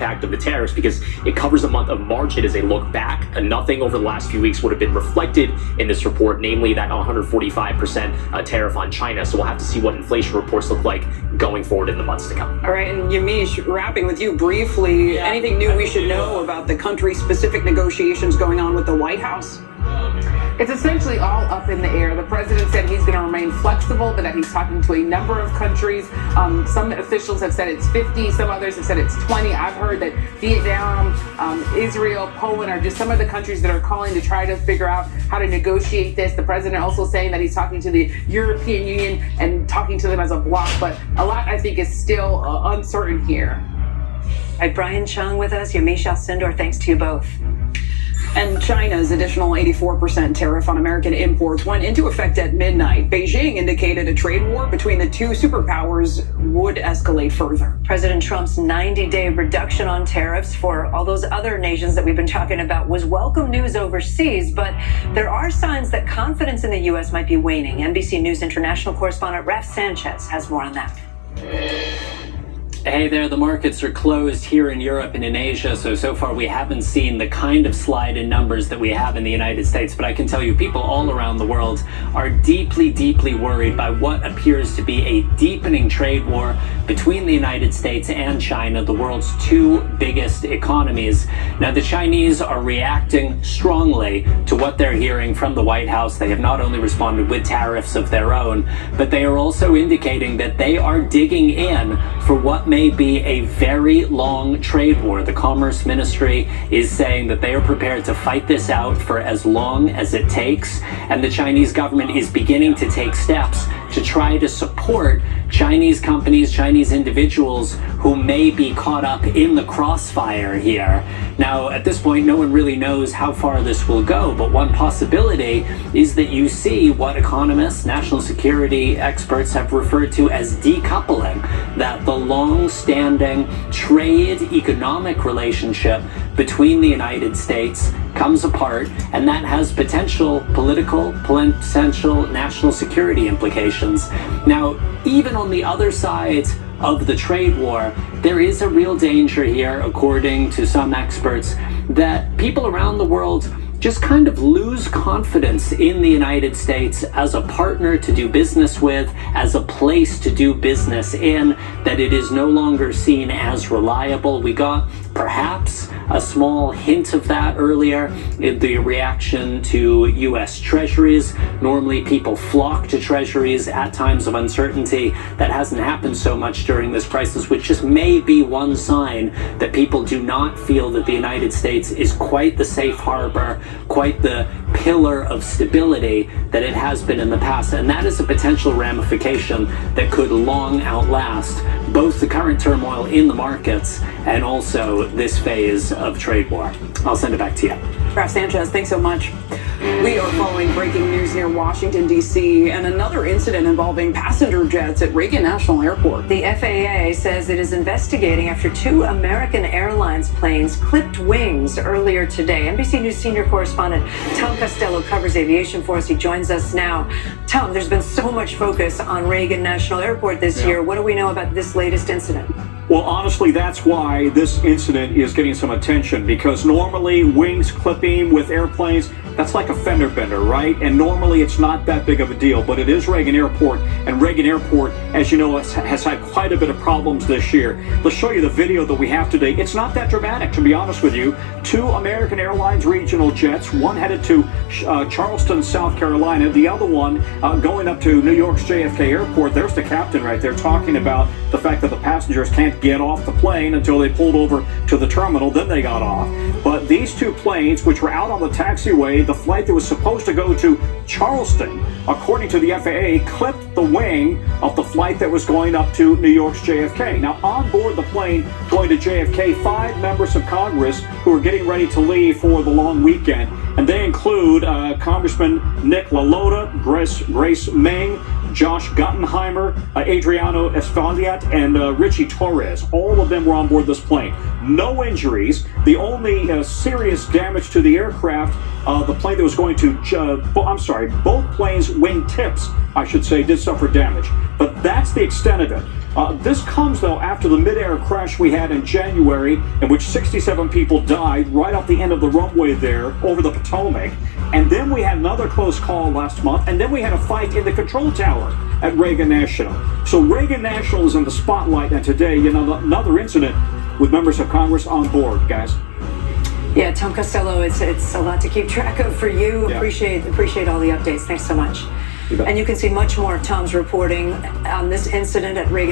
impact of the tariffs because it covers the month of March. It is a look back, and nothing over the last few weeks would have been reflected in this report, namely that 145% tariff on China. So we'll have to see what inflation reports look like going forward in the months to come. All right, and Yamiche, wrapping with you briefly, anything new we should know about the country-specific negotiations going on with the White House? It's essentially all up in the air. The president said he's going to remain flexible, but that he's talking to a number of countries. Some officials have said it's 50, some others have said it's 20. I've heard that Vietnam, Israel, Poland are just some of the countries that are calling to try to figure out how to negotiate this. The president also saying that he's talking to the European Union and talking to them as a bloc, but a lot, I think, is still uncertain here. All right, Brian Cheung with us, Yamiche Alcindor, thanks to you both. And China's additional 84% tariff on American imports went into effect at midnight. Beijing indicated a trade war between the two superpowers would escalate further. President Trump's 90-day reduction on tariffs for all those other nations that we've been talking about was welcome news overseas, but there are signs that confidence in the U.S. might be waning. NBC News international correspondent Raf Sanchez has more on that. Hey there, the markets are closed here in Europe and in Asia, so far we haven't seen the kind of slide in numbers that we have in the United States, but I can tell you people all around the world are deeply, deeply worried by what appears to be a deepening trade war between the United States and China, the world's two biggest economies. Now, the Chinese are reacting strongly to what they're hearing from the White House. They have not only responded with tariffs of their own, but they are also indicating that they are digging in for what may be a very long trade war. The Commerce Ministry is saying that they are prepared to fight this out for as long as it takes, and the Chinese government is beginning to take steps to try to support Chinese companies, Chinese individuals who may be caught up in the crossfire here. Now, at this point, no one really knows how far this will go, but one possibility is that you see what economists, national security experts have referred to as decoupling, that the long-standing trade economic relationship between the United States comes apart, and that has potential political, potential national security implications. Now, even on the other side of the trade war, there is a real danger here, according to some experts, that people around the world just kind of lose confidence in the United States as a partner to do business with, as a place to do business in, that it is no longer seen as reliable. We got perhaps a small hint of that earlier in the reaction to U.S. Treasuries. Normally people flock to Treasuries at times of uncertainty. That hasn't happened so much during this crisis, which just may be one sign that people do not feel that the United States is quite the safe harbor, quite the pillar of stability that it has been in the past. And that is a potential ramification that could long outlast both the current turmoil in the markets and also this phase of trade war. I'll send it back to you. Raf Sanchez, thanks so much. We are following breaking news near Washington, D.C., and another incident involving passenger jets at Reagan National Airport. The FAA says it is investigating after two American Airlines planes clipped wings earlier today. NBC News senior correspondent Tom Costello covers aviation for us. He joins us now. Tom, there's been so much focus on Reagan National Airport this year. What do we know about this latest incident? Well, honestly, that's why this incident is getting some attention, because normally wings clipping with airplanes, that's like a fender bender, right? And normally it's not that big of a deal, but it is Reagan Airport, and Reagan Airport, as you know, has had quite a bit of problems this year. Let's show you the video that we have today. It's not that dramatic, to be honest with you. Two American Airlines regional jets, one headed to Charleston, South Carolina, the other one going up to New York's JFK Airport. There's the captain right there talking about the fact that the passengers can't get off the plane until they pulled over to the terminal, then they got off. But these two planes, which were out on the taxiway, the flight that was supposed to go to Charleston, according to the FAA, clipped the wing of the flight that was going up to New York's JFK. Now, on board the plane going to JFK, 5 members of Congress who are getting ready to leave for the long weekend, and they include Congressman Nick LaLota, Grace Meng, Josh Gottenheimer, Adriano Esfandiat, and Richie Torres. All of them were on board this plane. No injuries. The only serious damage to the aircraft, the plane that was going to, both planes' wing tips, I should say, did suffer damage. But that's the extent of it. This comes, though, after the mid-air crash we had in January, in which 67 people died right off the end of the runway there over the Potomac. And then we had another close call last month, and then we had a fight in the control tower at Reagan National. So Reagan National is in the spotlight, and today, another incident with members of Congress on board, guys. Yeah, Tom Costello, it's a lot to keep track of for you. Yeah. Appreciate all the updates. Thanks so much. And you can see much more of Tom's reporting on this incident at Reagan.